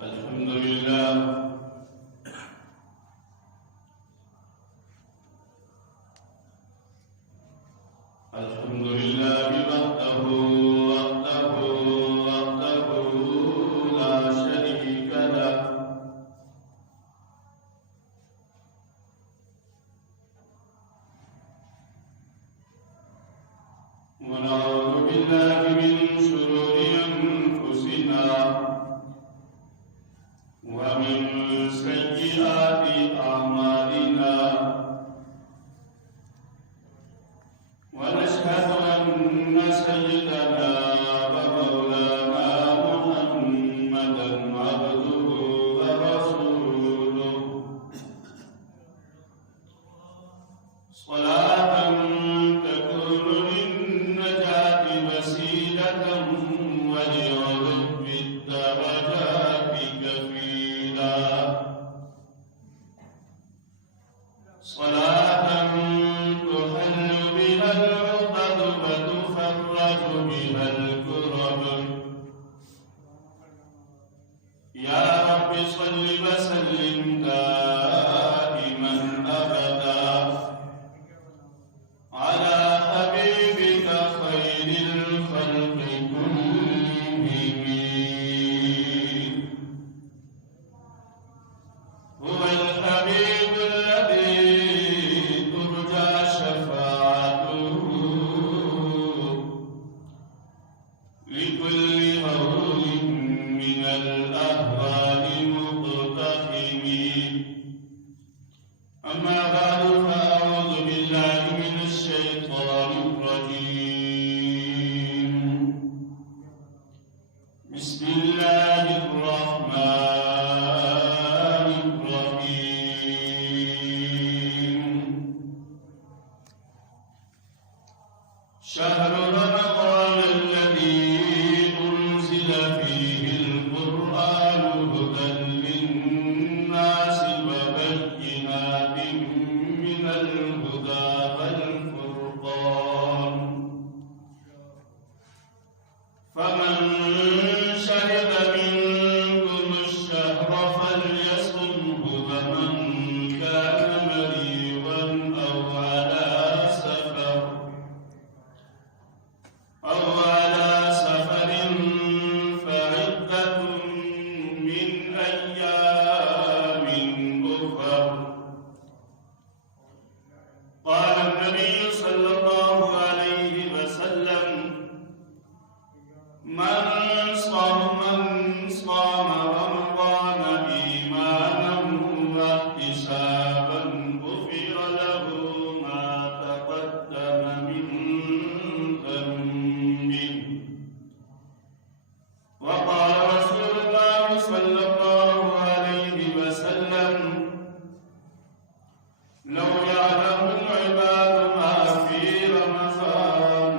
الحمد لله وحده لا شريك له ونعوذ بالله من شرور أنفسنا ومن سيئات أعمالنا ونشهد أن سيدنا ومولانا محمدا عبده ورسوله صلاة تكون للنجاة وسيلة ولعلو الدرجات كفيلا صلاة تحل بها العقد وتفرج بها الكرب يا رب صل وسلم دائما أبدا على حبيبك خير الخلق كلهم هو الحبيب الذي ترجى شفاعته لكل هول من الأهوال مقتحم أما بعد فأعوذ بالله من الشيطان الرجيم بسم الله الرحمن الرحيم شهر رمضان الذي أنزل فيه القرآن هدى للناس وبينات من الهدى والفرقان فمن شهد منكم الشهر فليصمه ومن كان مريضا أو على سفر فعدة من أيام أخر قال النبي صلى الله عليه وسلم من صام رمضان إيمانا واحتسابا غفر له ما تقدم من ذنبه وقال رسول الله صلى الله عليه وسلم لو يعلم العباد ما في رمضان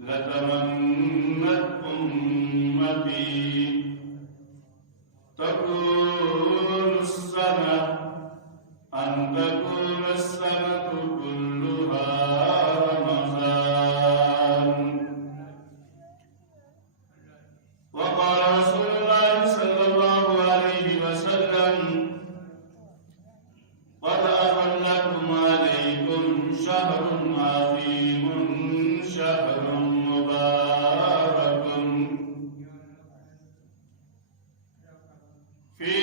لتمنت أمتي أن تكون السنة كلها رمضان وقال رسول الله صلى الله عليه وسلم قد أحلكم عليكم شهر عظيم شهر مبارك فيه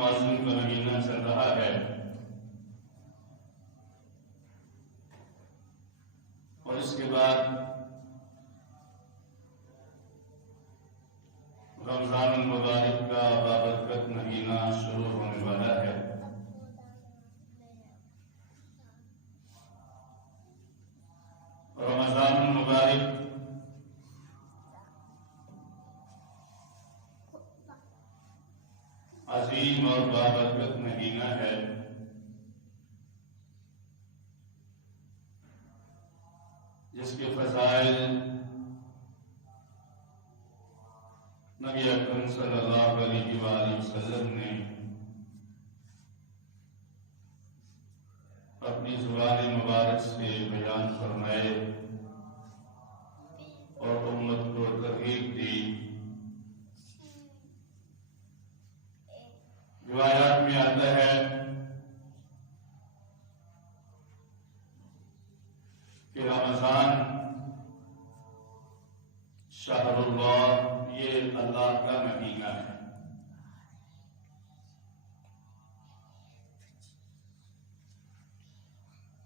معظم کا مہینہ چل رہا ہے اور اس کے بعد رمضان المبارک کا بابرکت مہینہ شروع ہونے والا ہے۔ رمضان المبارک عظیم اور بابرکت مہینہ ہے، جس کے فضائل نبی اکرم صلی اللہ علیہ وآلہ وسلم نے اپنی زبان مبارک سے بیان فرمائے اور امت کو ترغیب دی۔ روایات میں آتا ہے کہ رمضان شہر اللہ، یہ اللہ کا مہینہ ہے،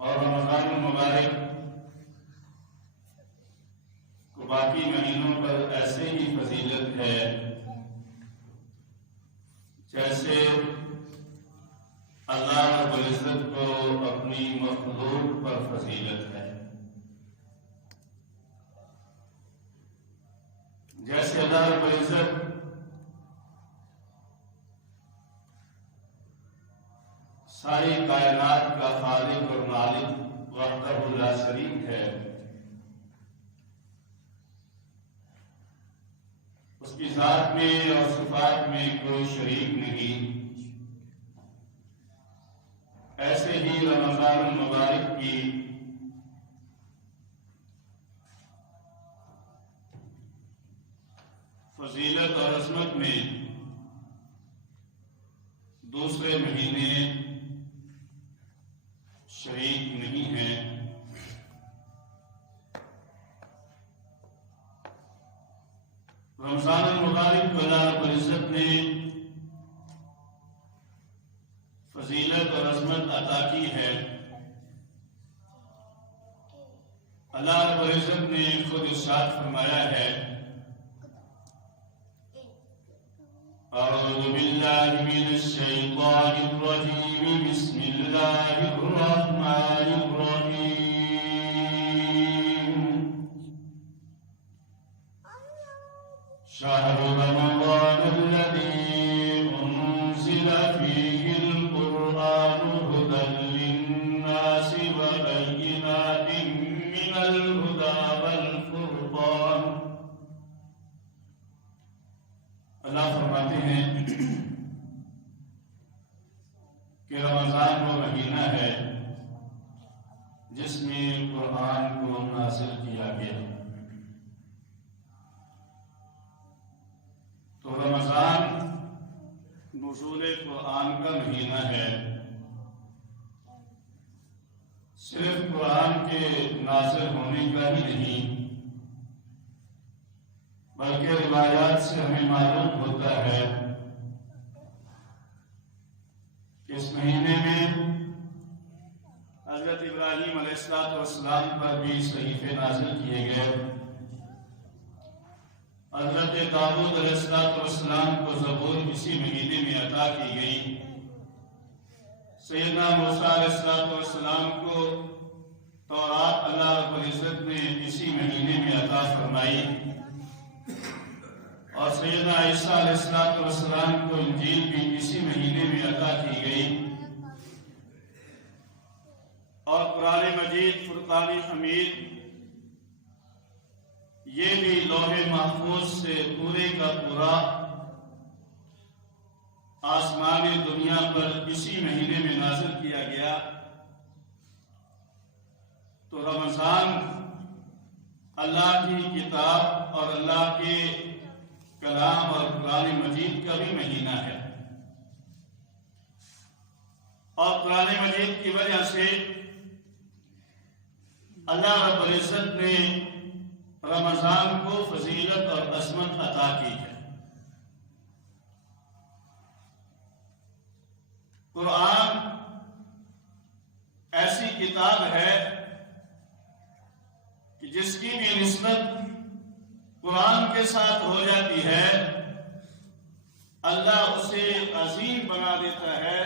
اور رمضان المبارک کو باقی مہینوں پر ایسے ہی فضیلت ہے جیسے اللہ رب العزت کو اپنی مخلوق پر فضیلت ہے۔ جیسے اللہ رب العزت ساری کائنات کا خالق اور مالک وحدہ لا شریک ہے، اس کی ذات میں اور صفات میں کوئی شریک نہیں، ایسے ہی رمضان المبارک کی فضیلت اور عظمت میں دوسرے مہینے شریک نہیں ہیں۔ رمضان المبارک کو اللہ رب العزت نے فضیلت اور عظمت عطا کی ہے۔ اللہ رب العزت نے خود ارشاد فرمایا ہے، اعوذ باللہ من الشیطان الرجیم، بسم اللہ الرحمن الرحیم، شہر رمضان الذی انزل فیہ القرآن ھدی للناس وبینات من الھدی والفرقان۔ اللہ فرماتے ہیں کہ رمضان وہ مہینہ ہے جس میں قرآن کو نازل کیا گیا۔ تو رمضان نزول قرآن کا مہینہ ہے، صرف قرآن کے نازل ہونے کا ہی نہیں بلکہ روایات سے ہمیں معلوم ہوتا ہے کہ اس مہینے میں حضرت ابراہیم علیہ السلام پر بھی صحیفے نازل کیے گئے، حضرت داؤد علیہ السلام کو زبور اسی مہینے میں عطا کی گئی، سیدنا موسیٰ علیہ السلام کو تورات اللہ رب العزت نے اسی مہینے میں عطا فرمائی، اور سیدنا عیسیٰ علیہ السلام کو انجیل بھی اسی مہینے میں عطا کی گئی، اور قرآن مجید فرقان حمید یہ بھی لوح محفوظ سے پورے کا پورا آسمانی دنیا پر اسی مہینے میں نازل کیا گیا۔ تو رمضان اللہ کی کتاب اور اللہ کے کلام اور قرآن مجید کا بھی مہینہ ہے، اور قرآن مجید کی وجہ سے اللہ رب العزت نے رمضان کو فضیلت اور عظمت عطا کی ہے۔ قرآن ایسی کتاب ہے کہ جس کی بھی نسبت قرآن کے ساتھ ہو جاتی ہے اللہ اسے عظیم بنا دیتا ہے،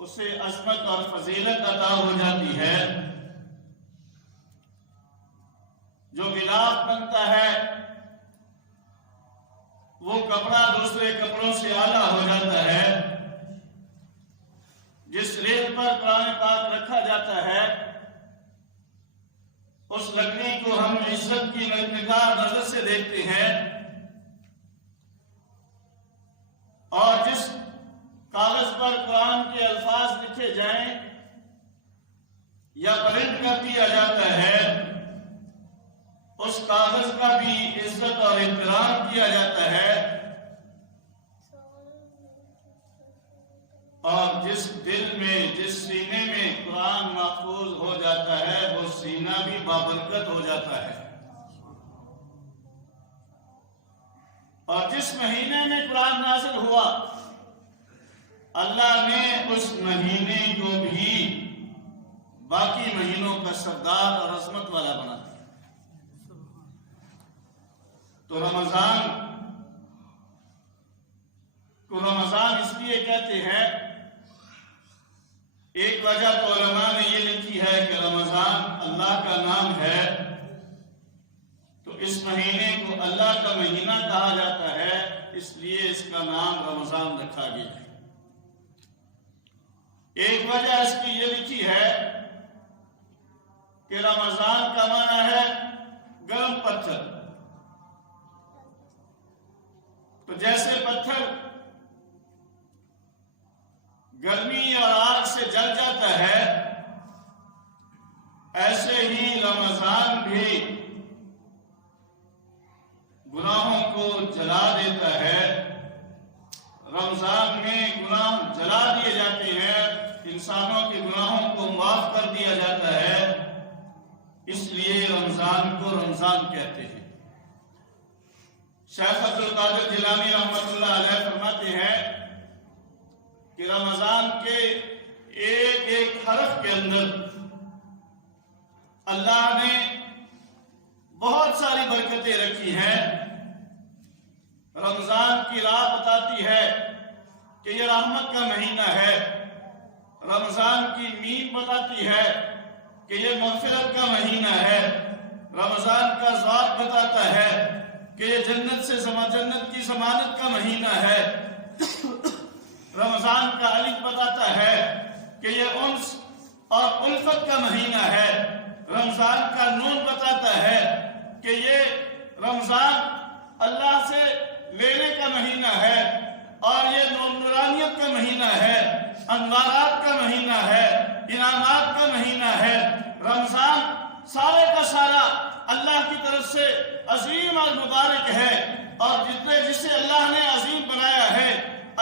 اسے عظمت اور فضیلت عطا ہو جاتی ہے۔ جو غلاف بنتا ہے وہ کپڑا دوسرے کپڑوں سے اعلیٰ ہو جاتا ہے۔ جس ریت پر قرآن پاک رکھا جاتا ہے اس لکڑی کو ہم عزت کی نگاہ نظر سے دیکھتے ہیں، اور جس کاغذ پر قرآن کے الفاظ لکھے جائیں یا پرنٹ کر دیا جاتا ہے اس کاغذ کا بھی عزت اور احترام کیا جاتا ہے، اور جس دل میں جس سینے میں قرآن محفوظ ہو جاتا ہے وہ سینہ بھی بابرکت ہو جاتا ہے۔ اور جس مہینے میں قرآن نازل ہوا اللہ نے اس مہینے کو بھی باقی مہینوں کا سردار اور عظمت والا بنا دیا۔ تو رمضان کو رمضان اس لیے کہتے ہیں، ایک وجہ تو علماء نے یہ لکھی ہے کہ رمضان اللہ کا نام ہے تو اس مہینے کو اللہ کا مہینہ کہا جاتا ہے، اس لیے اس کا نام رمضان رکھا گیا ہے۔ ایک وجہ اس کی یہ لکھی ہے کہ رمضان کا معنی ہے گرم پتھر، تو جیسے پتھر گرمی اور آگ سے جل جاتا ہے ایسے ہی رمضان بھی گناہوں کو جلا دیتا ہے۔ رمضان میں گناہ جلا دیے جاتے ہیں، انسانوں کے گناہوں کو معاف کر دیا جاتا ہے، اس لیے رمضان کو رمضان کہتے ہیں۔ شیخ عبد القادر جیلانی رحمۃ اللہ علیہ فرماتے ہیں کہ رمضان کے ایک ایک حرف کے اندر اللہ نے بہت ساری برکتیں رکھی ہیں۔ رمضان کی رات بتاتی ہے کہ یہ رحمت کا مہینہ ہے، رمضان کی نیند بتاتی ہے کہ یہ مغفرت کا مہینہ ہے، رمضان کا ذوق بتاتا ہے کہ یہ جنت کی ضمانت کا مہینہ ہے، رمضان کا الف بتاتا ہے کہ یہ انس اور الفت کا مہینہ ہے، رمضان کا نون بتاتا ہے کہ یہ رمضان اللہ سے لینے کا مہینہ ہے اور یہ نورانیت کا مہینہ ہے، انوارات کا مہینہ ہے، انعامات کا مہینہ ہے۔ رمضان سارے کا سارا اللہ کی طرف سے عظیم اور مبارک ہے، اور جسے اللہ نے عظیم بنایا ہے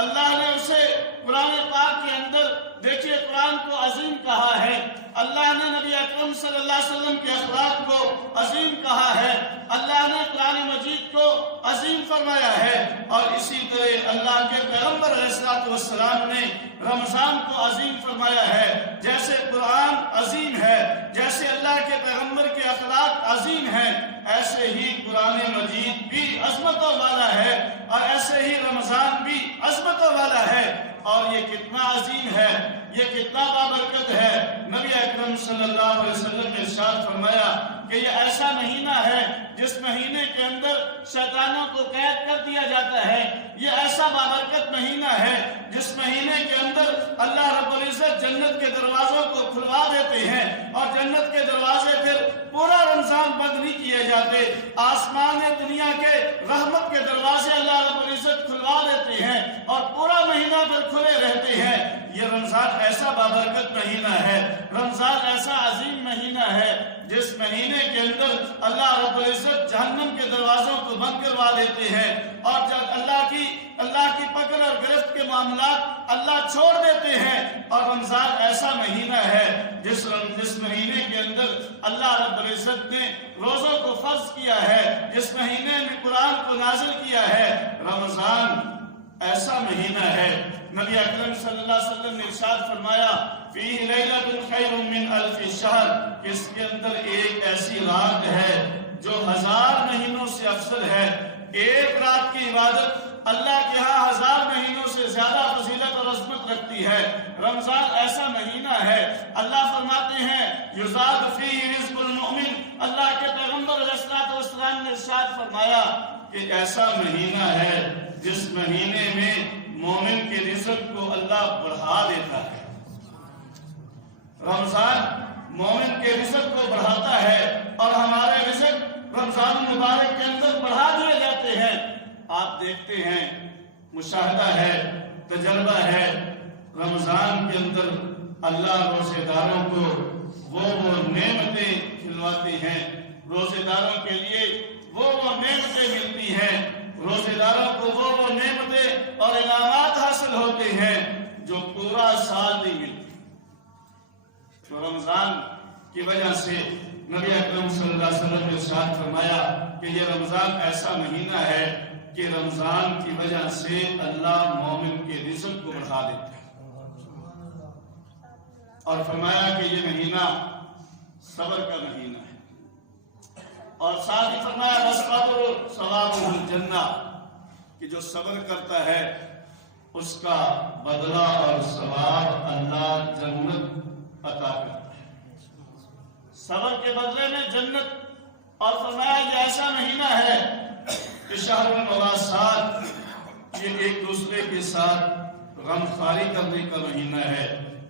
اللہ نے اسے قرآن پاک کے اندر دیکھیے قرآن کو عظیم کہا ہے، اللہ نے نبی اکرم صلی اللہ علیہ وسلم کے اخلاق کو عظیم کہا ہے، اللہ نے قرآن مجید کو عظیم فرمایا ہے، اور اسی طرح اللہ کے پیغمبر علیہ السلام نے رمضان کو عظیم فرمایا ہے۔ جیسے قرآن عظیم ہے، جیسے اللہ کے پیغمبر کے اخلاق عظیم ہیں، ایسے ہی قرآن مجید بھی عظمتوں والا ہے، اور ایسے ہی رمضان بھی عظمتوں والا ہے۔ اور یہ کتنا عظیم ہے، یہ کتنا بابرکت ہے۔ نبی اکرم صلی اللہ علیہ وسلم نے ارشاد فرمایا کہ یہ ایسا مہینہ ہے جس مہینے کے اندر شیطانوں کو قید کر دیا جاتا ہے، یہ ایسا بابرکت مہینہ ہے جس مہینے کے اندر اللہ رب العزت جنت کے دروازوں کو کھلوا دیتے ہیں، اور جنت کے دروازے پھر پورا رمضان بند نہیں کیے جاتے، آسمان دنیا کے رحمت کے دروازے اللہ رب العزت کھلوا دیتے ہیں اور پورا مہینہ پھر کھلے رہتے ہیں۔ یہ رمضان ایسا بابرکت مہینہ ہے، رمضان ایسا عظیم مہینہ ہے جس مہینے کے اندر اللہ رب العزت جہنم کے دروازوں کو بند کروا دیتے ہیں، اور جب اللہ کی پکڑ اور گرفت کے معاملات اللہ چھوڑ دیتے ہیں۔ اور رمضان ایسا مہینہ ہے جس مہینے کے اندر اللہ رب العزت نے روزوں کو فرض کیا ہے، جس مہینے میں قرآن کو نازل کیا ہے۔ رمضان ایسا مہینہ ہے نبی اکرم صلی اللہ علیہ وسلم نے ارشاد فرمایا فیہ لیلۃ خیر من الف شہر، اس کے اندر ایک ایسی رات ہے جو 1000 مہینوں سے افضل ہے۔ ایک رات کی عبادت اللہ کے ہاں 1000 مہینوں سے زیادہ فضیلت اور عظمت رکھتی ہے۔ رمضان ایسا مہینہ ہے، اللہ فرماتے ہیں یزاد فیہ رزق المؤمن، اللہ کے پیغمبر علیہ الصلوۃ والسلام نے ارشاد فرمایا کہ ایسا مہینہ ہے جس مہینے میں مومن کے رزق کو اللہ بڑھا دیتا ہے۔ رمضان مومن کے رزق کو بڑھاتا ہے اور ہمارے رزق رمضان المبارک کے اندر بڑھا دیے جاتے ہیں۔ آپ دیکھتے ہیں، مشاہدہ ہے، تجربہ ہے، رمضان کے اندر اللہ روزے داروں کو وہ نعمتیں کھلواتے ہیں، روزے داروں کے لیے وہ نعمتیں ملتی ہیں، روزے داروں کو وہ نعمتیں اور انعامات حاصل ہوتے ہیں جو پورا سال نہیں ملتی۔ تو رمضان کی وجہ سے نبی اکرم صلی اللہ علیہ وسلم نے ارشاد فرمایا کہ یہ رمضان ایسا مہینہ ہے کہ رمضان کی وجہ سے اللہ مومن کے رزق کو بڑھا دیتا ہے، اور فرمایا کہ یہ مہینہ صبر کا مہینہ ہے، اور ساتھ ہی فرمایا وَالصَّبْرُ ثَوَابُهُ الْجَنَّةُ، کہ جو صبر کرتا ہے اس کا بدلہ اور ثواب اللہ جنت عطا کرتا ہے، صبر کے بدلے میں جنت۔ اور فرمایا یہ ایسا مہینہ ہے کہ شہر المواسات، یہ ایک دوسرے کے ساتھ غم خواری کرنے کا مہینہ ہے،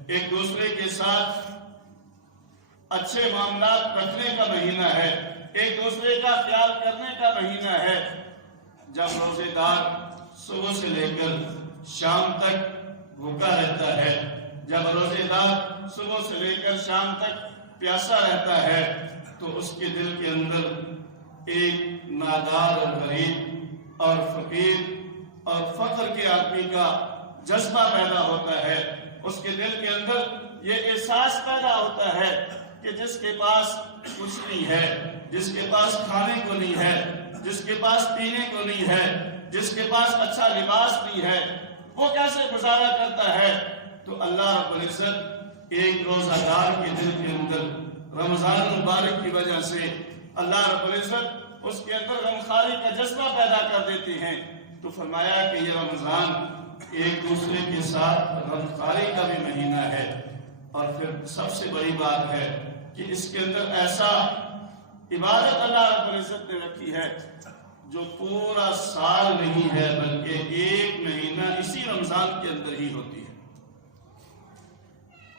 ایک دوسرے کے ساتھ اچھے معاملات رکھنے کا مہینہ ہے، ایک دوسرے کا خیال کرنے کا مہینہ ہے۔ جب روزے دار صبح سے لے کر شام تک بھوکا رہتا ہے، جب روزے دار صبح سے لے کر شام تک پیاسا رہتا ہے، تو اس کے دل کے اندر ایک نادار اور غریب اور فقیر اور فقر کے آدمی کا جذبہ پیدا ہوتا ہے۔ اس کے دل کے اندر یہ احساس پیدا ہوتا ہے کہ جس کے پاس کچھ نہیں ہے، جس کے پاس کھانے کو نہیں ہے، جس کے پاس پینے کو نہیں ہے، جس کے پاس اچھا لباس نہیں ہے، وہ کیسے گزارا کرتا ہے؟ تو اللہ رب العزت ایک روزہ دار کے دل کے اندر رمضان المبارک کی وجہ سے اللہ رب العزت اس کے اندر غمخواری کا جذبہ پیدا کر دیتے ہیں۔ تو فرمایا کہ یہ رمضان ایک دوسرے کے ساتھ غمخواری کا بھی مہینہ ہے، اور پھر سب سے بڑی بات ہے کہ اس کے اندر ایسا عبادت اللہ رب العزت نے رکھی ہے جو پورا سال نہیں ہے بلکہ ایک مہینہ اسی رمضان کے اندر ہی ہوتی ہے،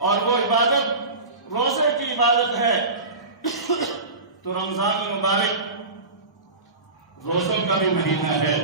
اور وہ عبادت روزے کی عبادت ہے۔ تو رمضان المبارک روزوں کا بھی مہینہ ہے،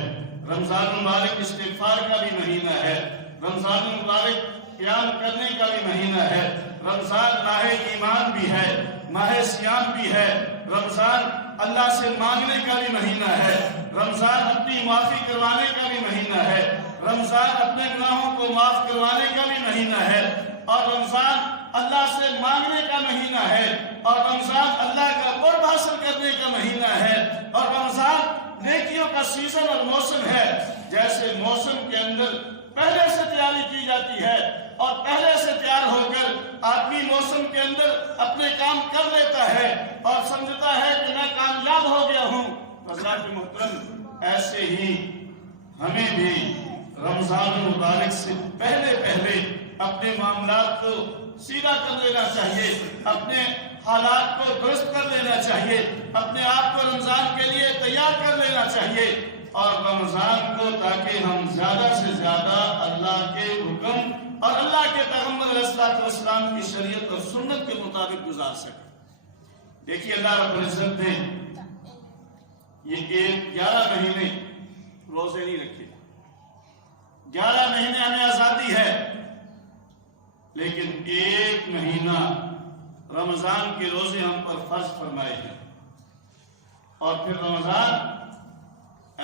رمضان المبارک استغفار کا بھی مہینہ ہے، رمضان المبارک قیام کرنے کا بھی مہینہ ہے، رمضان ماہ ایمان بھی ہے، ماہ سیام بھی ہے، رمضان اللہ سے مانگنے کا بھی مہینہ ہے، رمضان اپنی معافی کروانے کا بھی مہینہ ہے، رمضان اپنے گناہوں کو معاف کروانے کا بھی مہینہ ہے، اور رمضان اللہ سے مانگنے کا مہینہ ہے، اور رمضان اللہ کا قرب حاصل کرنے کا مہینہ ہے، اور رمضان نیکیوں کا سیزن اور موسم ہے۔ جیسے موسم کے اندر پہلے سے تیاری کی جاتی ہے اور پہلے سے تیار ہو کر آدمی موسم کے اندر اپنے کام کر لیتا ہے اور سمجھتا ہے کہ میں کامیاب ہو گیا ہوں، حضرات محترم ایسے ہی ہمیں بھی رمضان المبارک سے پہلے اپنے معاملات کو سیدھا کر لینا چاہیے، اپنے حالات کو درست کر لینا چاہیے، اپنے آپ کو رمضان کے لیے تیار کر لینا چاہیے، اور رمضان کو تاکہ ہم زیادہ سے زیادہ اللہ کے حکم اور اللہ کے پیغمبر علیہ الصلوۃ والسلام کی شریعت اور سنت کے مطابق گزار سکیں۔ دیکھیے اللہ رب العزت نے یہ 11 مہینے روزے نہیں رکھے، 11 مہینے ہمیں آزادی ہے، لیکن ایک مہینہ رمضان کے روزے ہم پر فرض فرمائے ہیں۔ اور پھر رمضان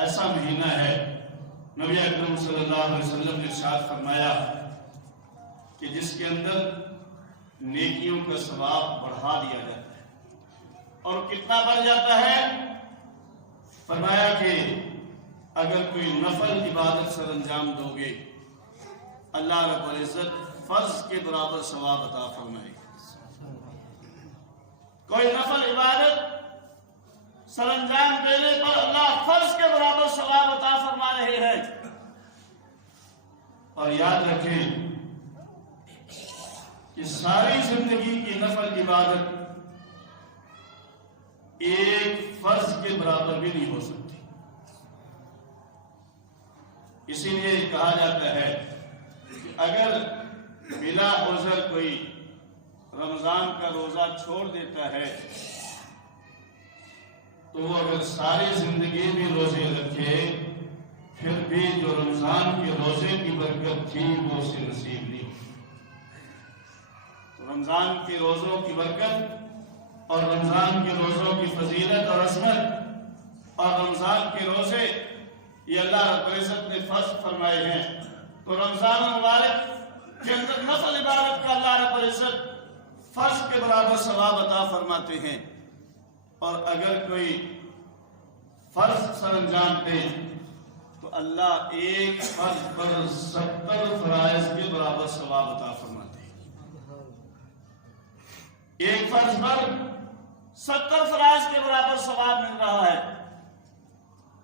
ایسا مہینہ ہے، نبی اکرم صلی اللہ علیہ وسلم نے ارشاد فرمایا کہ جس کے اندر نیکیوں کا ثواب بڑھا دیا جاتا ہے۔ اور کتنا بڑھ جاتا ہے؟ فرمایا کہ اگر کوئی نفل عبادت سر انجام دو گے اللہ رب العزت فرض کے برابر ثواب عطا فرمائے گا۔ کوئی نفل عبادت سر انجام دینے پر اللہ فرض کے برابر ثواب عطا فرما رہے ہیں۔ اور یاد رکھیں کہ ساری زندگی کی نفل عبادت ایک فرض کے برابر بھی نہیں ہو سکتی۔ اسی لیے کہا جاتا ہے کہ اگر بلا عذر کوئی رمضان کا روزہ چھوڑ دیتا ہے تو وہ اگر ساری زندگی بھی روزے رکھے پھر بھی جو رمضان کے روزے کی برکت تھی وہ اسے نصیب نہیں ہوئی۔ تو رمضان کے روزوں کی برکت اور رمضان کے روزوں کی فضیلت اور عظمت اور رمضان کے روزے یہ اللہ رب العزت نے فرض فرمائے ہیں۔ تو رمضان مبارک کے اندر نفل عبادت کا اللہ رب العزت فرض کے برابر ثواب عطا فرماتے ہیں، اور اگر کوئی فرض سر انجام دے تو اللہ ایک فرض پر 70 فرائض کے برابر ثواب عطا فرماتے ہیں۔ ایک فرض پر 70 فرائض کے برابر ثواب مل رہا ہے۔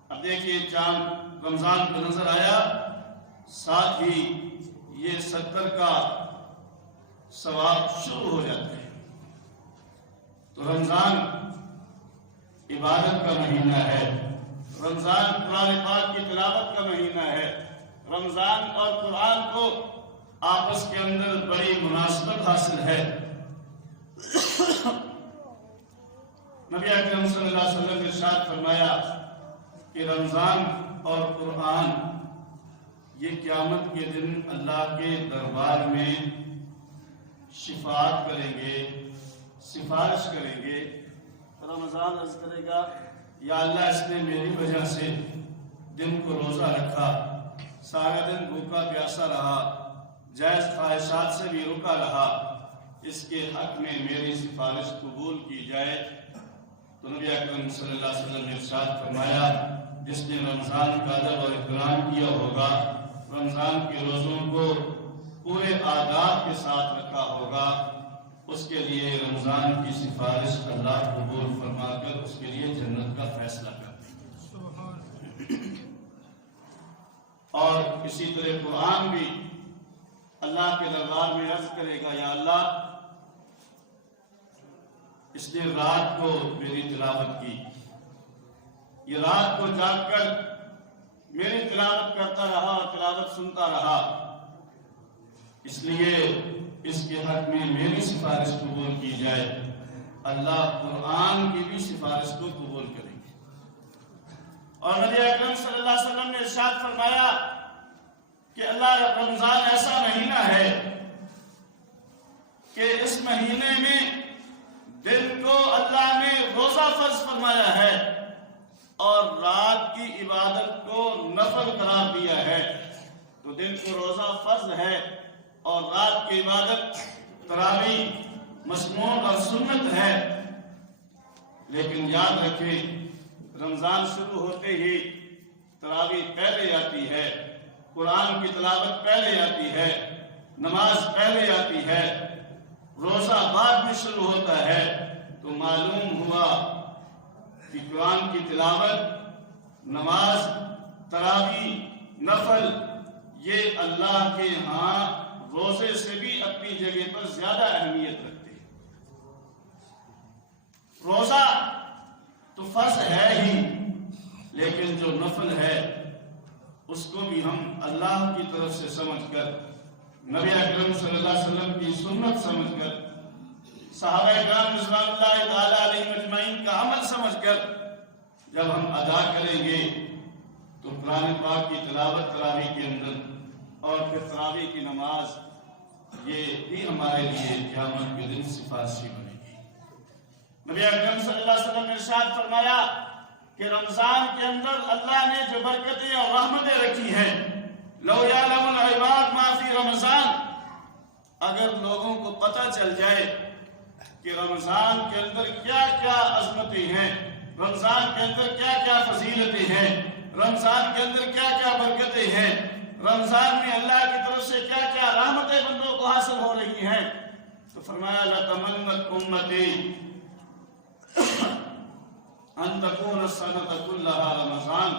اب دیکھیے چاند رمضان کو نظر آیا، ساتھ ہی یہ 70 کا ثواب شروع ہو جاتا ہے۔ تو رمضان عبادت کا مہینہ ہے، رمضان قرآن پاک کی تلاوت کا مہینہ ہے، رمضان اور قرآن کو آپس کے اندر بڑی مناسبت حاصل ہے۔ نبی اکرم صلی اللہ علیہ وسلم نے ارشاد فرمایا کہ رمضان اور قرآن یہ قیامت کے دن اللہ کے دربار میں شفاعت کریں گے، سفارش کریں گے۔ رمضان عرض کرے گا یا اللہ اس نے میری وجہ سے دن کو روزہ رکھا، سارا دن بھوکا پیاسا رہا، جائز خواہشات سے بھی رکا رہا، اس کے حق میں میری سفارش قبول کی جائے۔ تو نبی اکرم صلی اللہ علیہ وسلم نے ارشاد فرمایا جس نے رمضان کا ادب اور احترام کیا ہوگا، رمضان کے روزوں کو پورے آداب کے ساتھ رکھا ہوگا، اس کے لیے رمضان کی سفارش اللہ قبول فرما کر اس کے لیے جنت کا فیصلہ کرتے ہیں۔ اور اسی طرح قرآن بھی اللہ کے دربار میں عرض کرے گا یا اللہ اس نے رات کو میری تلاوت کی، یہ رات کو جاگ کر میری تلاوت کرتا رہا اور تلاوت سنتا رہا، اس لیے اس کے حق میں میری سفارش قبول کی جائے۔ اللہ قرآن کی بھی سفارش کو قبول کریں گے۔ اور نبی اکرم صلی اللہ علیہ وسلم نے ارشاد فرمایا کہ اللہ رمضان ایسا مہینہ ہے کہ اس مہینے میں دن کو اللہ نے روزہ فرض فرمایا ہے اور رات کی عبادت کو نفل قرار دیا ہے۔ تو دن کو روزہ فرض ہے اور رات کی عبادت تراویح مسنون اور سنت ہے، لیکن یاد رکھیں رمضان شروع ہوتے ہی تراویح پہلے آتی ہے، قرآن کی تلاوت پہلے آتی ہے، نماز پہلے آتی ہے، روزہ بعد میں شروع ہوتا ہے۔ تو معلوم ہوا کہ قرآن کی تلاوت، نماز، تراویح، نفل یہ اللہ کے ہاں روزے سے بھی اپنی جگہ پر زیادہ اہمیت رکھتے ہیں۔ روزہ تو فرض ہے ہی، لیکن جو نفل ہے اس کو بھی ہم اللہ کی طرف سے سمجھ کر، نبی اکرم صلی اللہ علیہ وسلم کی سنت سمجھ کر، صحابہ کرام رضوان اللہ تعالی علیہم اجمعین کا عمل سمجھ کر جب ہم ادا کریں گے تو قرآن پاک کی تلاوت تراویح کے اندر اور پھر تراویح کی نماز یہ بھی ہمارے لیے قیامت کے دن سفارشی بنے گی۔ نبی اکرم صلی اللہ علیہ وسلم نے ارشاد فرمایا کہ رمضان کے اندر اللہ نے جو برکتیں اور رحمتیں رکھی ہیں، لو یعلم العباد ما فی رمضان، اگر لوگوں کو پتہ چل جائے کہ رمضان کے اندر کیا کیا عظمتیں ہیں، رمضان کے اندر کیا کیا فضیلتیں ہیں، رمضان کے اندر کیا کیا برکتیں ہیں، رمضان میں اللہ کی طرف سے کیا کیا رحمتیں بندوں کو حاصل ہو رہی ہیں. تو فرمایا لَتَمَنَّتْ أُمَّتِي أَن تَكُونَ السَّنَةَ كُلَّهَا رمضان.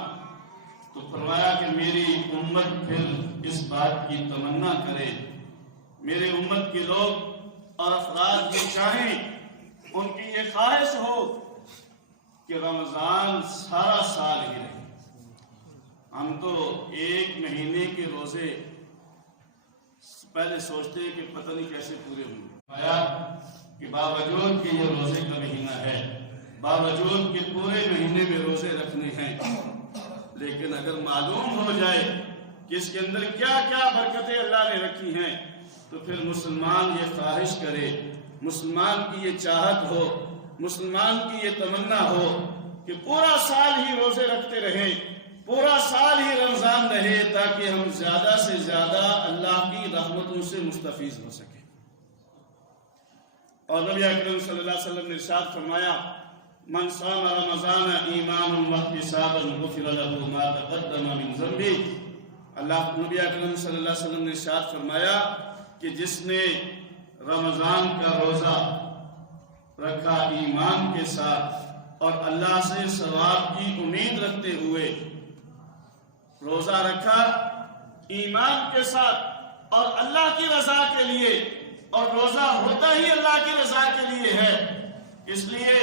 تو فرمایا کہ میری امت پھر اس بات کی تمنا کرے، میرے امت کے لوگ اور افراد یہ چاہیں، ان کی یہ خواہش ہو کہ رمضان سارا سال ہی رہے. ہم تو ایک مہینے کے روزے پہلے سوچتے ہیں کہ پتہ نہیں کیسے پورے ہوں گے. آیا کہ باوجود کہ یہ روزے کا مہینہ ہے، باوجود کہ پورے مہینے میں روزے رکھنے ہیں، لیکن اگر معلوم ہو جائے کہ اس کے اندر کیا کیا برکتیں اللہ نے رکھی ہیں، تو پھر مسلمان یہ خواہش کرے، مسلمان کی یہ چاہت ہو، مسلمان کی یہ تمنا ہو کہ پورا سال ہی روزے رکھتے رہیں، پورا سال ہی رمضان رہے، تاکہ ہم زیادہ سے زیادہ اللہ کی رحمتوں سے مستفیض ہو سکیں. اور نبی اکرم صلی اللہ علیہ وسلم نے ارشاد فرمایا من صام رمضان ایمانا واحتسابا غفر له ما تقدم من ذنبه. اللہ نبی اکرم صلی اللہ علیہ وسلم نے ارشاد فرمایا کہ جس نے رمضان کا روزہ رکھا ایمان کے ساتھ اور اللہ سے ثواب کی امید رکھتے ہوئے، روزہ رکھا ایمان کے ساتھ اور اللہ کی رضا کے لیے، اور روزہ ہوتا ہی اللہ کی رضا کے لیے ہے، اس لیے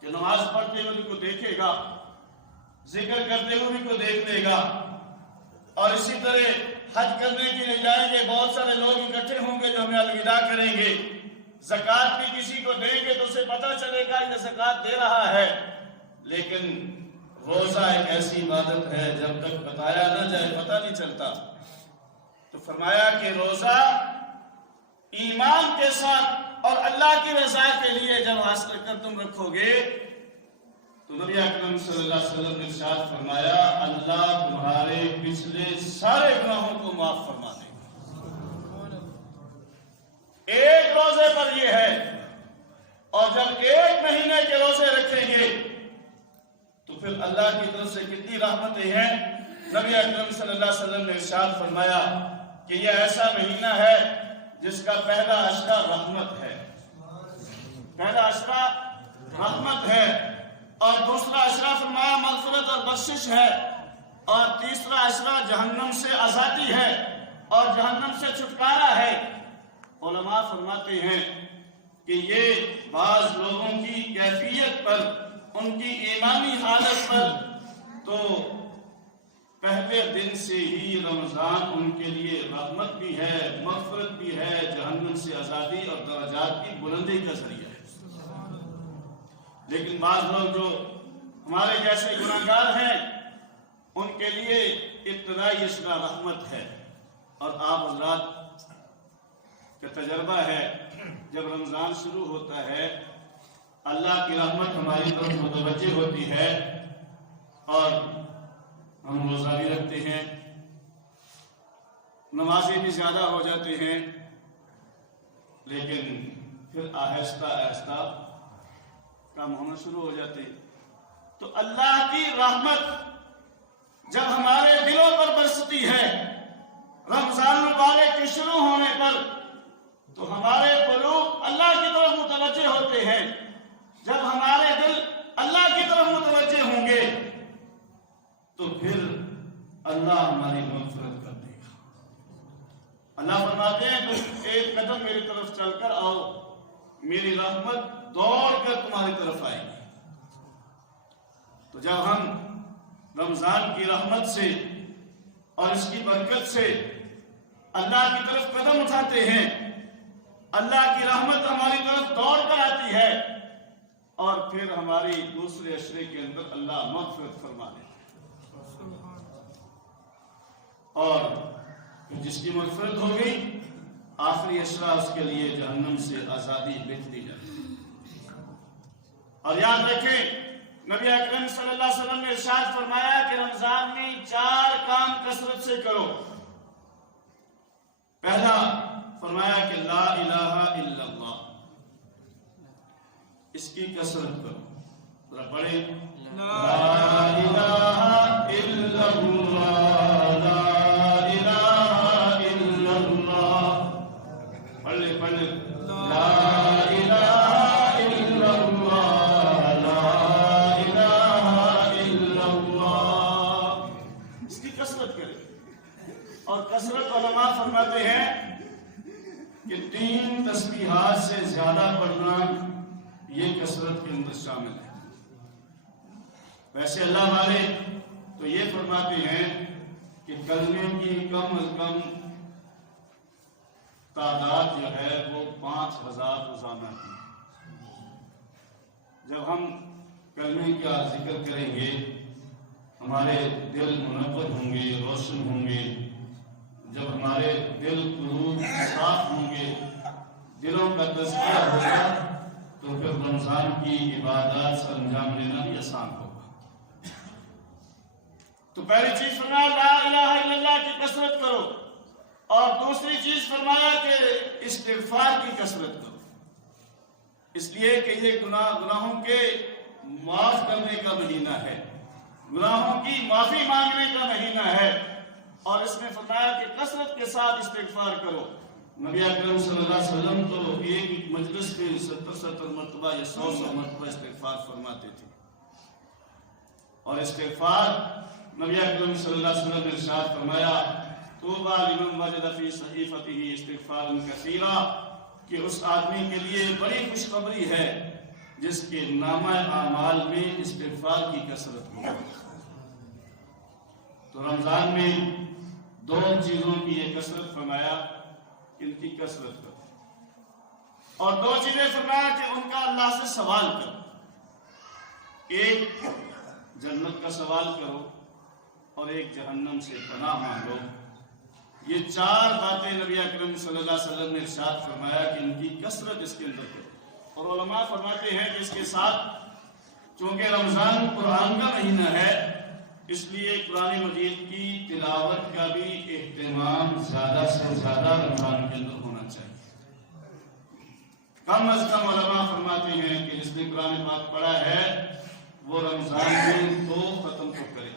کہ نماز پڑھتے ہوئے بھی کو دیکھے گا، ذکر کرتے ہوئے بھی کو دیکھ لے گا، اور اسی طرح حج کرنے کے لیے جائیں گے، بہت سارے لوگ اکٹھے ہوں گے جو ہمیں الوداع کریں گے. زکوٰۃ بھی کسی کو دیں گے تو اسے پتہ چلے گا کہ زکوٰۃ دے رہا ہے. لیکن روزہ ایک ایسی عبادت ہے جب تک بتایا نہ جائے پتہ نہیں چلتا. تو فرمایا کہ روزہ ایمان کے ساتھ اور اللہ کی رضا کے لیے جب حاصل کر تم رکھو گے، تو نبی اکرم صلی اللہ علیہ وسلم نے ارشاد فرمایا اللہ تمہارے پچھلے سارے گناہوں کو معاف فرما دے گا. ایک روزے پر یہ ہے، اور جب ایک مہینے کے روزے رکھیں گے تو پھر اللہ کی طرف سے کتنی رحمتیں ہیں. نبی اکرم صلی اللہ علیہ وسلم نے ارشاد فرمایا کہ یہ ایسا مہینہ ہے جس کا پہلا عشرہ رحمت ہے، پہلا عشرہ رحمت ہے، اور دوسرا عشرہ فرمایا مغفرت اور بخشش ہے، اور تیسرا عشرہ جہنم سے آزادی ہے اور جہنم سے چھٹکارا ہے. علماء فرماتے ہیں کہ یہ بعض لوگوں کی کیفیت پر، ان کی ایمانی حالت پر، تو پہلے دن سے ہی رمضان ان کے لیے رحمت بھی ہے، مغفرت بھی ہے، جہنم سے آزادی اور درجات کی بلندی کا ذریعہ ہے. لیکن بعض لوگ جو ہمارے جیسے گناہگار ہیں، ان کے لیے ابتدائی عشرہ رحمت ہے. اور آپ حضرات کا تجربہ ہے، جب رمضان شروع ہوتا ہے اللہ کی رحمت ہماری طرف متوجہ ہوتی ہے اور ہم روزہ بھی رکھتے ہیں، نمازیں بھی زیادہ ہو جاتے ہیں، لیکن پھر آہستہ آہستہ کام ہونا شروع ہو جاتے. تو اللہ کی رحمت جب ہمارے دلوں پر برستی ہے رمضان مبارک کے شروع ہونے پر، تو ہمارے قلوب اللہ کی طرف متوجہ ہوتے ہیں. جب ہمارے دل اللہ کی طرف متوجہ ہوں گے تو پھر اللہ ہماری مغفرت کر دے گا. اللہ فرماتے ہیں تم ایک قدم میری طرف چل کر آؤ، میری رحمت دوڑ کر تمہاری طرف آئے گی. تو جب ہم رمضان کی رحمت سے اور اس کی برکت سے اللہ کی طرف قدم اٹھاتے ہیں، اللہ کی رحمت ہماری طرف دوڑ کر آتی ہے، اور پھر ہماری دوسرے عشرے کے اندر اللہ مغفرت فرما دیتا ہے. اور جس کی مغفرت ہو گئی، آخری عشرہ اس کے لیے جہنم سے آزادی لکھ دی جاتی ہے. اور یاد رکھیں نبی اکرم صلی اللہ علیہ وسلم نے ارشاد فرمایا کہ رمضان میں 4 کام کثرت سے کرو. پہلا فرمایا کہ لا الہ الا اللہ، اس کی کثرت کرو. ذرا پڑھیں لا الہ الا اللہ کثرت علماء فرماتے ہیں کہ 3 تسبیحات سے زیادہ پڑھنا یہ کثرت کے اندر شامل ہے۔ ویسے اللہ والے تو یہ فرماتے ہیں کہ کلمے کی کم از کم تعداد جو ہے وہ 5000 روزانہ کی۔ جب ہم کلمے کا ذکر کریں گے ہمارے دل منور ہوں گے، روشن ہوں گے۔ جب ہمارے دل قلوب صاف ہوں گے، دلوں کا تزکیہ ہوگا، تو پھر رمضان کی عبادات سر انجام لینا بھی آسان ہوگا۔ تو پہلی چیز فرمایا لا الہ الا اللہ کی کثرت کرو، اور دوسری چیز فرمایا کہ استغفار کی کثرت کرو، اس لیے کہ یہ گناہوں کے معاف کرنے کا مہینہ ہے، گناہوں کی معافی مانگنے کا مہینہ ہے، اور اس نے فرمایا کہ کثرت کے ساتھ استغفار کرو۔ نبی اکرم صلی اللہ علیہ وسلم تو ایک مجلس میں 70 مرتبہ یا 100 مرتبہ استغفار فرماتے تھے، اور استغفار نبی اکرم صلی اللہ علیہ وسلم نے ارشاد فرمایا طوبی لمن وجد فی صحیفتہ استغفارا کثیرا، کہ اس آدمی کے لیے بڑی خوشخبری ہے جس کے نامہ اعمال میں استغفار کی کثرت ہو۔ تو رمضان میں 2 چیزوں کی یہ کثرت فرمایا، ان کی کثرت کرو، اور 2 چیزیں فرمایا کہ ان کا اللہ سے سوال کرو، ایک جنت کا سوال کرو اور ایک جہنم سے پناہ مانگو۔ یہ 4 باتیں نبی اکرم صلی اللہ علیہ وسلم نے ارشاد فرمایا کہ ان کی کثرت اس کے اندر کرو۔ اور علماء فرماتے ہیں کہ اس کے ساتھ چونکہ رمضان قرآن کا مہینہ ہے، اس لیے قرآن مجید کی تلاوت کا بھی اہتمام زیادہ سے زیادہ رمضان کے اندر ہونا چاہیے۔ کم از کم علماء فرماتے ہیں کہ جس نے قرآن پاک پڑھا ہے وہ رمضان میں 2 ختم تو کرے۔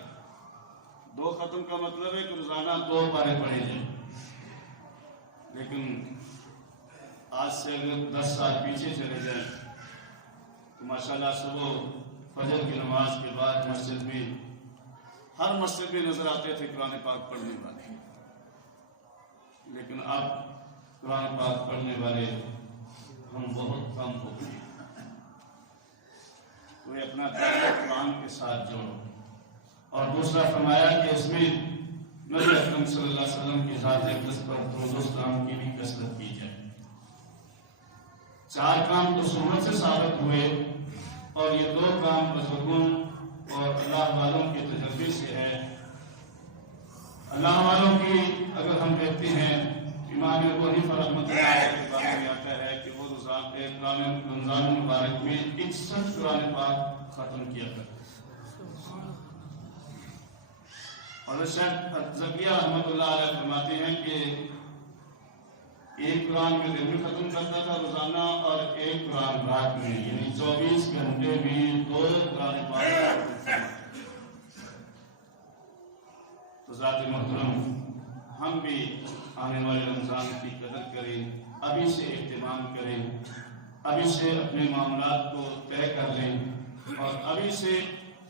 2 ختم کا مطلب ہے کہ روزانہ 2 پارے پڑھے جائیں، لیکن آج سے اگر 10 سال پیچھے چلے جائیں تو ماشاءاللہ صبح فجر کی نماز کے بعد مسجد میں ہر مسجد میں نظر آتے تھے قرآن پاک پڑھنے والے، لیکن اب قرآن پاک پڑھنے والے ہم بہت کم ہو گئے۔ تو اپنا تعلق قرآن کے ساتھ جوڑو، اور دوسرا فرمایا کہ اس میں نبی اکرم صلی اللہ علیہ وسلم کی ذات اقدس پر درود و سلام کی بھی کثرت کی جائے۔ 4 کام تو سنت سے ثابت ہوئے، اور یہ 2 کام بزرگوں اور اللہ والوں کے تجربے سے ہے۔ اللہ والوں کی اگر ہم دیکھتے ہیں، امام ابو حنیفہ رحمۃ اللہ علیہ کے بارے میں آتا ہے کہ وہ رمضان مبارک میں 61 قرآن پاک ختم کیا کرتے، اور شیخ زکریا رحمۃ اللہ علیہ فرماتے ہیں کہ ایک قرآن میں دن میں ختم کرتا تھا روزانہ، اور ایک قرآن رات میں، یعنی 24 گھنٹے میں 2 قرآن پاک۔ تو ذات محترم ہم بھی آنے والے رمضان کی قدر کریں، ابھی سے اہتمام کریں، ابھی سے اپنے معاملات کو طے کر لیں، اور ابھی سے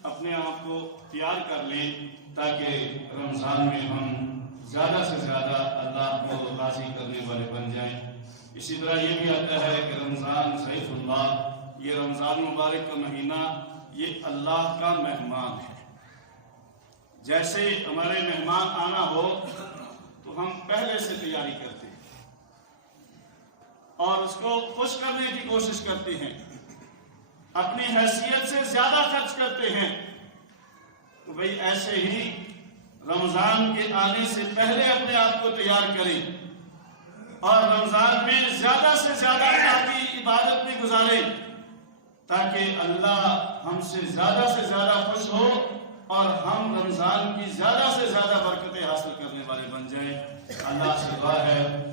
اپنے آپ کو تیار کر لیں، تاکہ رمضان میں ہم زیادہ سے زیادہ اللہ کو راضی کرنے والے بن جائیں۔ اسی طرح یہ بھی آتا ہے کہ رمضان ضیف اللہ، یہ رمضان مبارک کا مہینہ یہ اللہ کا مہمان ہے۔ جیسے ہمارے مہمان آنا ہو تو ہم پہلے سے تیاری کرتے ہیں اور اس کو خوش کرنے کی کوشش کرتے ہیں، اپنی حیثیت سے زیادہ خرچ کرتے ہیں۔ تو بھئی ایسے ہی رمضان کے آنے سے پہلے اپنے آپ کو تیار کریں، اور رمضان میں زیادہ سے زیادہ اللہ کی عبادت میں گزاریں، تاکہ اللہ ہم سے زیادہ خوش ہو، اور ہم رمضان کی زیادہ سے زیادہ برکتیں حاصل کرنے والے بن جائیں۔ اللہ سے دعا ہے